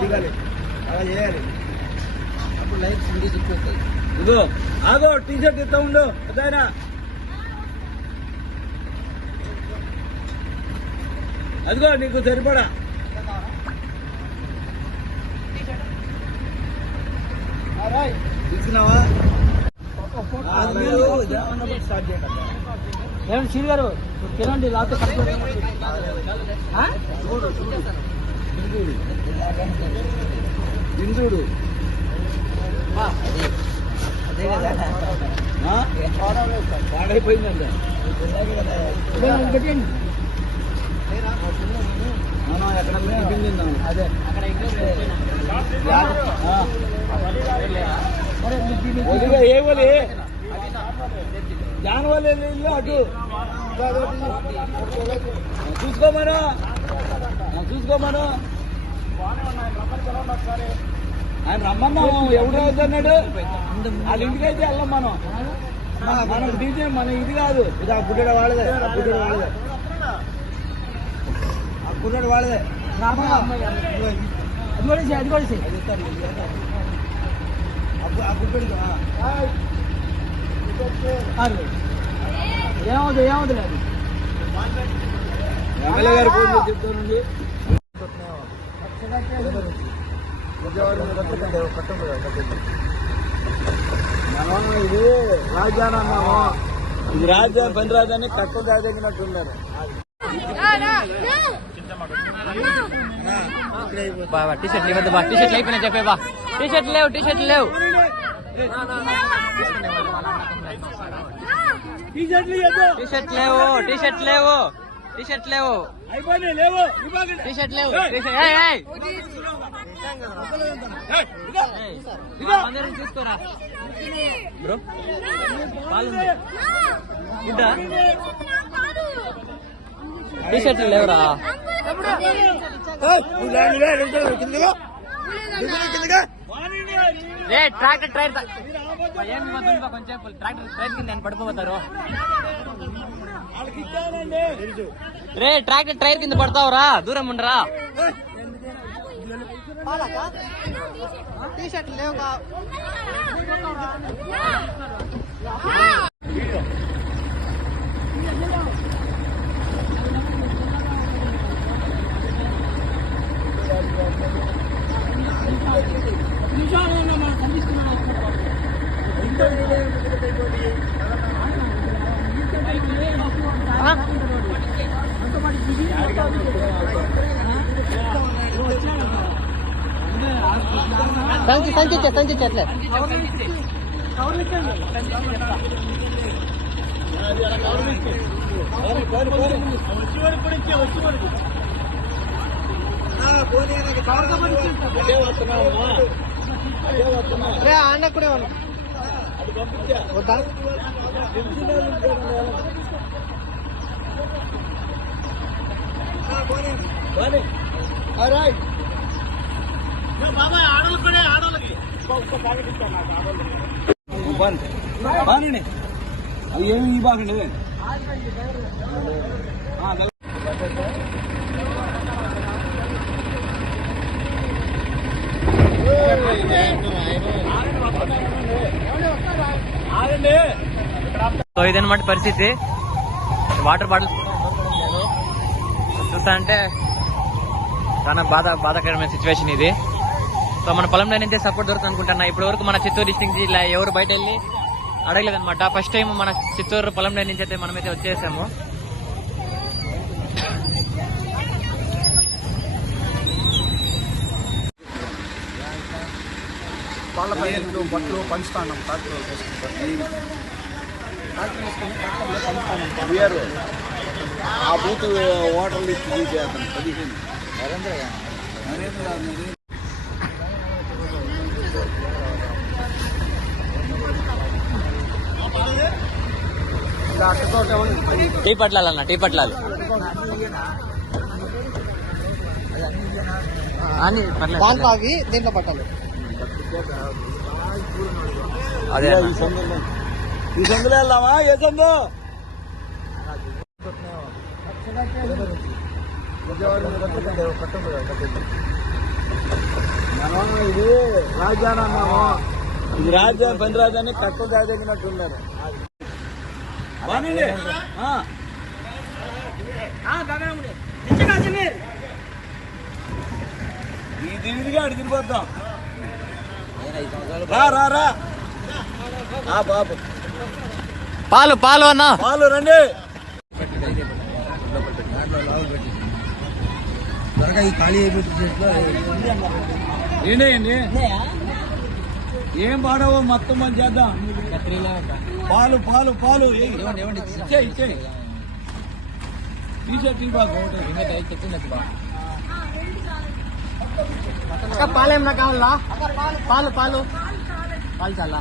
దిగాలి అలా చేయాలి. అప్పుడు లైట్స్ ఇంగ్లీష్ ఎక్కువైతాయి. ఇదో ఆగో టీషర్ట్ ఇస్తా ఉండు అదైనా అదిగో నీకు సరిపడా తీసుకున్నావా? స్టార్ట్ చేయక ఏమండి శ్రీ గారు తినండి లేకపోతే ఇందుడు పాడైపోయిందండి. పెట్టండి ఎక్కడ అదే ఏ వలి జాన్ వాళ్ళ ఇల్లు అటు చూసుకోమను ఆయన రమ్మన్నాము. ఎవడు అవుతున్నాడు వాళ్ళ ఇంటికి అయితే వెళ్ళాం మనం. మనం తీసే మన ఇది కాదు. ఇది ఆ గుడ్డ వాళ్ళదే ఆ గుడ్డ వాళ్ళదే ఏమవుతుంది లేదు ఎమ్మెల్యే గారు ఫోన్ చెప్తానండి. ఇది రాజధాని అన్నాము. ఇది రాజధాని పని రాజధాని కట్టం రాజధానినట్టున్నారు. టీషర్ట్లు ఇవ్వద్దు బా. టీషర్ట్లు అయిపోయినా చెప్పే బా. టీషర్ట్లు లేవు టీషర్ట్లు లేవు చూసుకోరా బ్రో. టీషర్ట్లు లేవురా. ట్రాక్టర్ టైర్ కొంచెం ట్రాక్టర్ టైర్ కింద పడిపోతారు. రే ట్రాక్టర్ టైర్ కింద పడతావురా, దూరం ఉండరా. టీషర్ట్లు లేవు. సంచి చెట్లే అన్న కూడా బాగానే అవి ఏమి ఈ బాగండి. సో ఇదన్నమాట పరిస్థితి. వాటర్ బాటిల్ చూస్తా అంటే చాలా బాధాకరమైన సిచ్యువేషన్ ఇది. సో మన పొలంలో అయితే సపోర్ట్ దొరుకుతుంది అనుకుంటున్నా. ఇప్పటి వరకు మన చిత్తూరు డిస్ట్రిక్ట్ ఇలా ఎవరు బయట వెళ్ళి అడగలేదన్నమాట. ఫస్ట్ టైం మన చిత్తూరు పొలంలో నుంచి అయితే మనమైతే వచ్చేసాము. వాళ్ళ బట్టలు పంచుతాను ఆ బూత్ ఓటర్లు ఇచ్చి తీసేస్తాను 15 నరేంద్ర టీ పట్లాలన్న టీ పట్లాలు అవి దీంట్లో పట్టాలి. అదే ఈ సందులో వెళ్దామా? ఏ సందు మనం ఇది రాజధాని అన్నాము. ఇది రాజధాని పని రాజధాని తక్కువ కాదగినట్టున్నారు. ఇది ఇదిగా అడి తిరిగిపోతాం. రా రా రా బాబు పాలు పాలు అన్న పాలు రండి. ఏంటి ఏం పాడవో మొత్తం మంది చేద్దాం. పాలు పాలు పాలు ఇచ్చేయి టీ బాగు పాలేం నా కావాలా? పాలు పాలు పాలు చాలా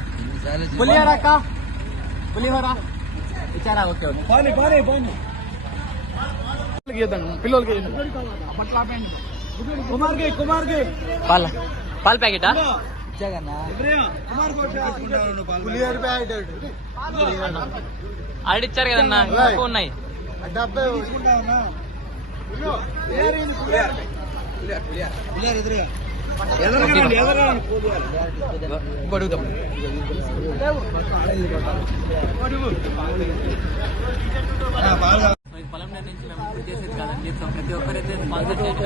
పులిహోర అక్క, పులిహోర ఇచ్చారా? Okay okay. పాని పాని పాని పిల్లలకి కుమార్కి పాల పాల ప్యాకెటా? పులిహోర ప్యాకెట్ ఆల్రెడీ ఇచ్చారు కదన్నా, ఎక్కువ ఉన్నాయి. పొలంలో నుంచి మేము ఫుడ్ చేసేది కాదండి. సో ప్రతి ఒక్కరైతే స్పాన్సర్ చేసి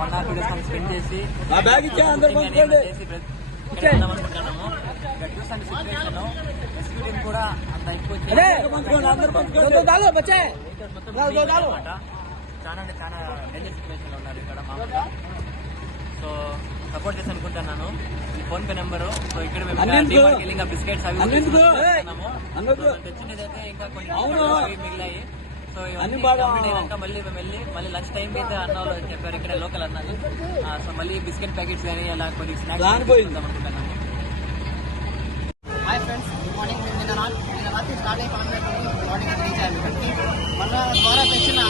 1 or 2 days స్పెండ్ చేసి అనుకుంటున్నాము. ఇక్కడ చూసాను సిచ్యువేషన్, ఎగ్జిక్యూటివ్ కూడా అంత ఎక్కువ చాలా అంటే చాలా డేంజర్ సిచ్యువేషన్ లో ఉన్నారు ఇక్కడ మామూలుగా. సో సపోర్ట్ చేసి అనుకుంటున్నాను. Phone pay number. సో ఇక్కడ మేము బిస్కెట్స్ అవి తెచ్చినది అయితే ఇంకా కొన్ని మిగిలాయి. సో ఇవన్నీ కంప్లీట్ అయినాక మళ్ళీ మేము మళ్ళీ లంచ్ టైంకి అయితే అన్న వాళ్ళు చెప్పారు ఇక్కడ లోకల్ అన్నది. సో మళ్ళీ బిస్కెట్ ప్యాకెట్స్ కానీ అలా కొన్ని స్నాక్స్ అనుకుంటున్నాను. Hi friends, good morning. నిన్న రాత్రి స్టార్ట్ అయ్యి మార్నింగ్ అయితే రీచ్ అయ్యాము ఇక్కడికి. మన ద్వారా తెచ్చిన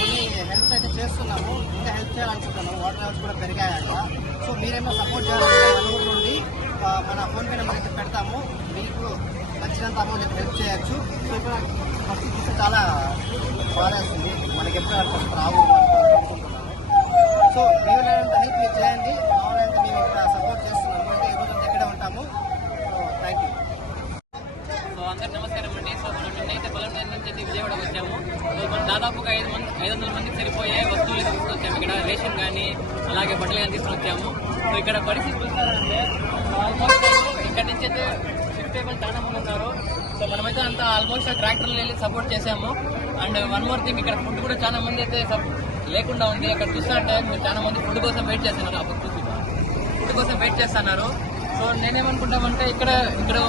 కొన్ని హెల్ప్ అయితే చేస్తున్నాము, ఇంకా హెల్ప్ చేయాలనుకుంటున్నాము. వాటర్ లెవెల్స్ కూడా పెరిగాయంట. సో మీరేమో సపోర్ట్ చేయాలంటే మన ఊరు నుండి మన ఫోన్పే నెంబర్ అయితే పెడతాము. మీకు నచ్చినంత అమౌంట్ అయితే హెల్ప్ చేయొచ్చు. సో ఇక్కడ ఫస్ట్ చూస్తే చాలా బాధేస్తుంది. మనకి ఎప్పుడు అర్థం రావద్దు అనుకుంటున్నాము. సో మీరు హెల్ప్ మీరు చేయండి. కావాలంటే మేము ఇక్కడ సపోర్ట్ చేస్తున్నాము. అయితే ఈ రోజు ఇక్కడే ఉంటాము. Thank you. సో అందరికి నమస్కారం అండి. సో మనం నిన్నైతే పొలం నుంచి విజయవాడ వచ్చాము. సో మనం దాదాపుగా 500 మందికి సరిపోయే వస్తువులు అయితే తీసుకొచ్చాము. ఇక్కడ రేషన్ కానీ అలాగే బట్టలు కానీ తీసుకుని వచ్చాము. సో ఇక్కడ పరిస్థితి చూస్తారంటే ఆల్మోస్ట్ ఇక్కడ నుంచి అయితే షిఫ్ట్ టేబుల్ చాలా మంది ఉన్నారు. సో మనమైతే అంతా ఆల్మోస్ట్ ట్రాక్టర్లు వెళ్ళి సపోర్ట్ చేసాము. అండ్ వన్ మోర్ థింగ్, ఇక్కడ ఫుడ్ కూడా చాలా మంది అయితే లేకుండా ఉంది. అక్కడ చూస్తారంటే మీరు చాలా మంది ఫుడ్ కోసం వెయిట్ చేస్తున్నారు. ఫుడ్ కోసం వెయిట్ చేస్తున్నారు. సో నేనేమనుకుంటామంటే ఇక్కడ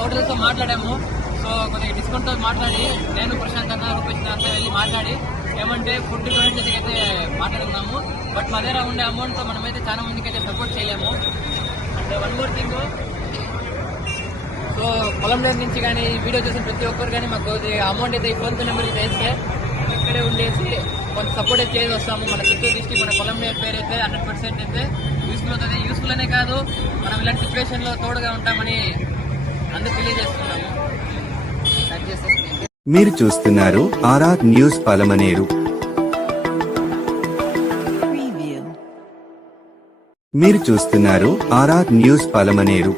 హోటల్తో మాట్లాడాము. సో కొద్దిగా డిస్కౌంట్తో మాట్లాడి నేను ప్రశాంత్ అన్న రూపేష్ అంతా వెళ్ళి మాట్లాడి ఏమంటే ఫుడ్ డొనేట్ చేసి అయితే మాట్లాడుకున్నాము. బట్ మా దగ్గర ఉండే అమౌంట్తో మనమైతే చాలా మందికి అయితే సపోర్ట్ చేయలేము. And one more thing, so పొలం నుంచి కానీ వీడియో చూసిన ప్రతి ఒక్కరు కానీ మాకు అమౌంట్ అయితే ఈ ఫోన్పే నెంబర్కి వేస్తే ఇక్కడే ఉండేసి కొంత సపోర్ట్ అయితే చేసి వస్తాము. మన చిత్తూరు డిస్ట్రిక్ట్ మన పొలం పేరు అయితే 100% అయితే యూస్ఫుల్ అవుతుంది. యూస్ఫుల్ అనే కాదు, మనం ఇలాంటి సిచ్యువేషన్లో తోడుగా ఉంటామని అందరూ తెలియజేస్తున్నాము. మీరు చూస్తున్నారు ఆర్ఆర్ న్యూస్ పలమనేరు. మీరు చూస్తున్నారు ఆర్ఆర్ న్యూస్ పలమనేరు.